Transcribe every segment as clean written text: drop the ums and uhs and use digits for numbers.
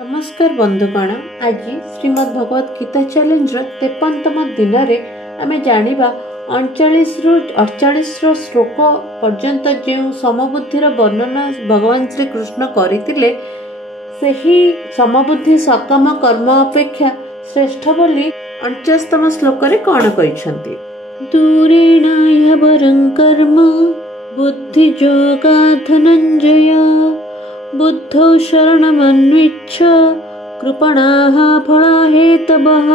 नमस्कार बंधुगण। आज श्रीमद् भगवत गीता चैलेंज 53तम दिन में आम जाना 39 रु 48 श्लोक पर्यंत जो समबुद्धि वर्णना भगवान श्री कृष्ण करते समबुद्धि सकम कर्म अपेक्षा श्रेष्ठ बोली 49तम श्लोक कौन कहते दूरेण ह्यवरं कर्म बुद्धियोगा धनंजय बुद्धौ शरणमन्विच्छ कृपणाः फलहेतवः।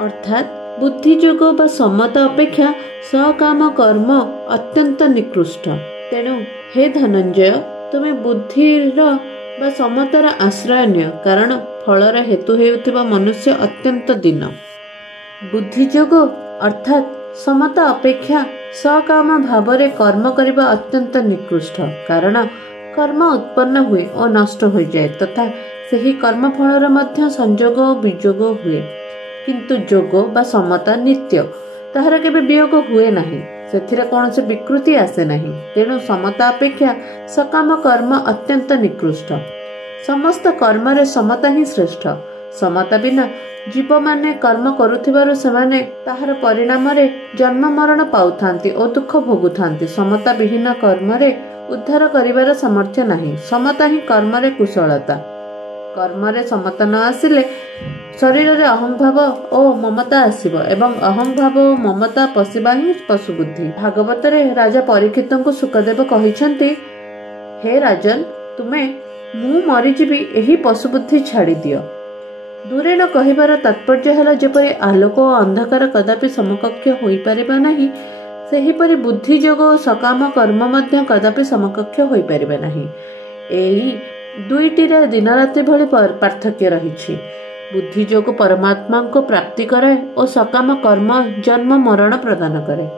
अर्थात बुद्धियोग बा समता अपेक्षा सकाम कर्म अत्यंत निकृष्ट। तेणु हे धनंजय तुमे बुद्धिर बा समतार आश्रय निय, कारण फलर हेतु हेउथिबा मनुष्य अत्यंत दीन। बुद्धियोग अर्थात समता अपेक्षा सकाम भावरे कर्म करिबा अत्यंत निकृष्ट, कारण कर्म उत्पन्न हुए और नष्ट हो जाए तथा सही कर्म फलर मध्य संयोग और वियोग हुए, किंतु जोग बा समता नित्य, ताहार केबे वियोग हुए नहीं, सेथिरे कौनसी विकृति आसे नहीं। तेणु समता अपेक्षा सकाम कर्म अत्यंत निकृष्ट। समस्त कर्म रे समता ही श्रेष्ठ। समता बिना जीव माने कर्म करुथिबारु सेमाने ताहार परिणाम रे जन्म मरण पाउथांती और दुख भोगुथांती। समता विहीन कर्म रे उद्धार करिवार सामर्थ्य नहीं। समता ही कर्म रे कुशलता। कर्म रे समता न आसिले शरीर रे अहंभाव और ममता आसिबो एवं अहंभाव और ममता पशिबा ही पशु बुद्धि। भागवत रे राजा परीक्षित को सुखदेव कहिसंती, हे राजन तुमे मु मरीजीवी एही पशु बुद्धि छाड़ी दियो। दूरे न कहिबार तात्पर्य है जेपरि आलोक और अंधकार कदापि समकक्ष होई परिबा नहीं, सेहीपरि बुद्धियोग और सकाम कर्म मध्य कदापि समकक्ष होई परिबा नहीं। एही दुईटीरे दिन राति भली पार्थक्य रहिछि। बुद्धियोग परमात्मा को प्राप्ति करे और सकाम कर्म जन्म मरण प्रदान करे।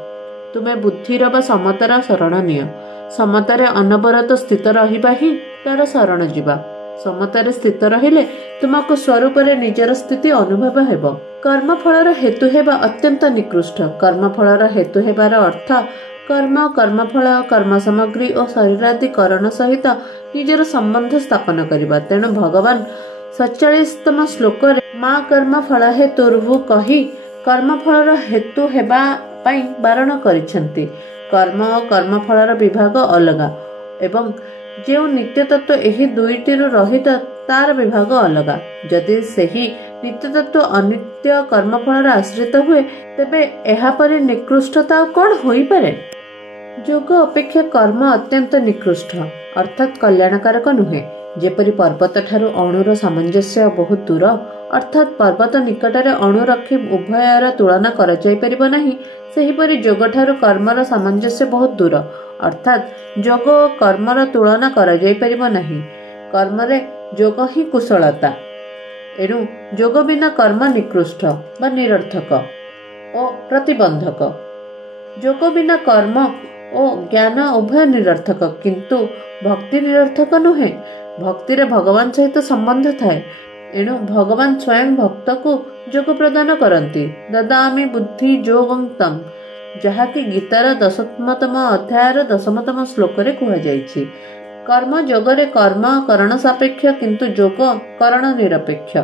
तुमे बुद्धिर बा समतार शरण निय। समतारे अनवरत स्थित रहिबा ही तार शरण जीवा। समतारे स्थित रहिले तुमको स्वरूप रे निजर स्थिति अनुभव हेबो। कर्म फलर हेतु हेबा अत्यंत निकृष्ट। कर्म फलर हेतु हेबार अर्थ कर्म, कर्मफल, कर्म सामग्री और शरीर आदि करण सहित निजर संबंध स्थापन करिबा। तेणु भगवान 47तम श्लोक रे मा कर्म फल हेतुर्भु कही कर्म फलर हेतु हेबा पई बारण करिसेंती। कर्म और कर्म फलर विभाग अलगा एवं जो नित्य तत्व एही दुईटीरु रहित तार विभाग अलगा। जदि सही नित्य तत्व अनित्य कर्म फलर आश्रित हुए तेबे एहा परि निकृष्टता कौन होई पारे। जोग अपेक्षा कर्म अत्यंत निकृष्ट अर्थात कल्याणकारक नुहे। जेपरि पर्वत ठारू अणुर सामंजस्य बहुत दूर, अर्थात पर्वत निकटरे अणु रखी उभयर तुलना करा जाय परिबो नाही, सेहीपरि जोग ठारू कर्मर सामंजस्य बहुत दूर, अर्थात जोग कर्मर तुलना करा जाय परिबो नाही। कर्मरे जोग ही कुशलता। एणु जोग बिना कर्म निकृष्ट बा निरर्थक और प्रतिबंधक। जोग बिना कर्म और ज्ञान उभय निरर्थक, किंतु भक्ति निरर्थक नुहे। भक्ति रे भगवान सहित संबंध थाए। एणु भगवान स्वयं भक्त को जोग प्रदान करती। ददामि बुद्धि जोगं तम, जहाँकि गीतार 10तम अध्यायर 10तम श्लोक रे कहा जायछि। कर्म जोगरे कर्म करण सापेक्ष, किंतु जोग करण निरपेक्ष।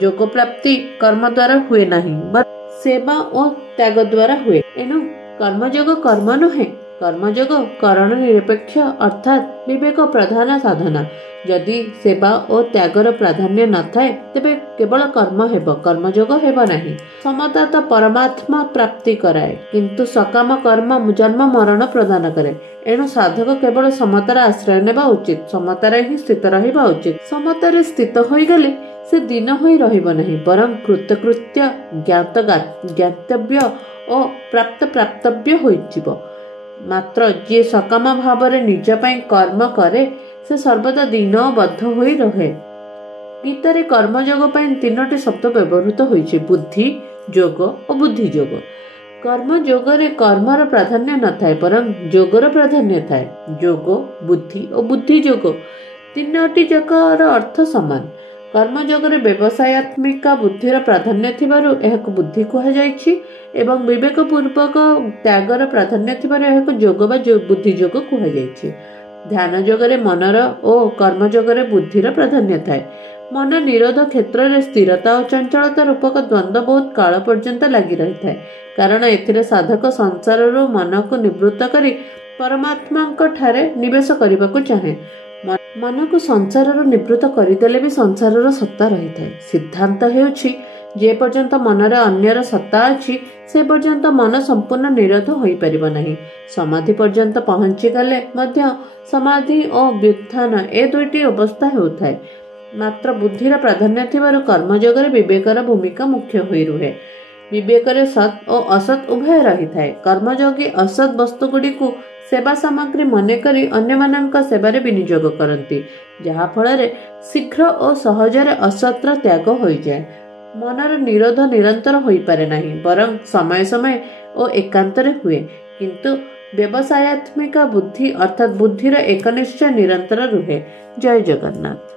जोग प्राप्ति कर्म द्वारा हुए नहीं, बस सेवा और त्याग द्वारा हुए। एणु कर्मयोग कर्म नुहे, कर्मयोग करण निरपेक्ष अर्थात विवेक प्रधान साधना। यदि सेवा और त्यागर प्राधान्य न थाए तेबे केवल कर्म हेब, कर्मयोग हेब नहीं। समता तो परमात्मा प्राप्ति कराए, किंतु सकाम कर्म जन्म मरण प्रदान करे। एणु साधक केवल समतार आश्रय नेबा उचित, समतारे ही स्थित रहिबा उचित। समतारे स्थित होई गले से दीन होई रहिबो नहीं, बरं कृतकृत्य ज्ञात ज्ञातव्य और प्राप्त प्राप्तव्य होइजिबो। मात्र जे सकाम भावरे निज पई कर्म करे से सर्वदा दीन बद्ध होई रहे। गीतारे कर्मयोग पई 3टी शब्द व्यवहृत होइछि, बुद्धि जोग और बुद्धि जोग। कर्म जोगरे कर्मर प्राधान्य न थाए, बरं जोगर प्राधान्य थाए। जोग, बुद्धि और बुद्धि जोग 3टी जाकर अर्थ समान। कर्मयोगरे व्यवसायत्मिका बुद्धिर प्राधान्य थिबारु एहाको बुद्धि कहा जायछि एवं विवेक पूर्वक त्यागर प्राधान्य थिबारु एहाको जोग बा बुद्धि जोग कहा जायछि। ध्यान जोगरे मनर और कर्म जोगरे बुद्धिर प्राधान्य थाए। मन निरोध क्षेत्र में स्थिरता और चंचलता रूपक द्वंद्व बहुत काल पर्यंत लगी रही है, कारण एथिरे साधक संसार मन को निवृत्त करी परमात्मा ठारे निवेश करने को चाहे। मन को संसार निवृत्त करदेले भी संसार सत्ता रही है। सिद्धांत हेउछि जे पर्यंत मनरे अन्यर सत्ता अछि से पर्यंत मन संपूर्ण निरोध होई परिबो नहीं। समाधि पर्यंत पहुंची गले मध्य समाधि और व्युत्थान ए दुईटी अवस्था हेउथाय। मात्र बुद्धिर प्राधान्य थिबारु कर्मयोगरे विवेकर भूमिका मुख्य होई रुहे। विवेकरे सत् और असत् उभय रही थाए। कर्मयोगी असत् वस्तु गुड़िकु सेवा सामग्री मने करी अन्य मानक सेवारे विनियोग करती, जहा फଳରେ शीघ्र और सहजरे असत्र त्याग होई जाए। मनर निरोध निरंतर होई पारे नहीं, बरं समय समय और एकांतरे हुए, किंतु व्यवसायत्मिका बुद्धि अर्थात बुद्धिर एकनिश्चय निरंतर रुहे। जय जगन्नाथ।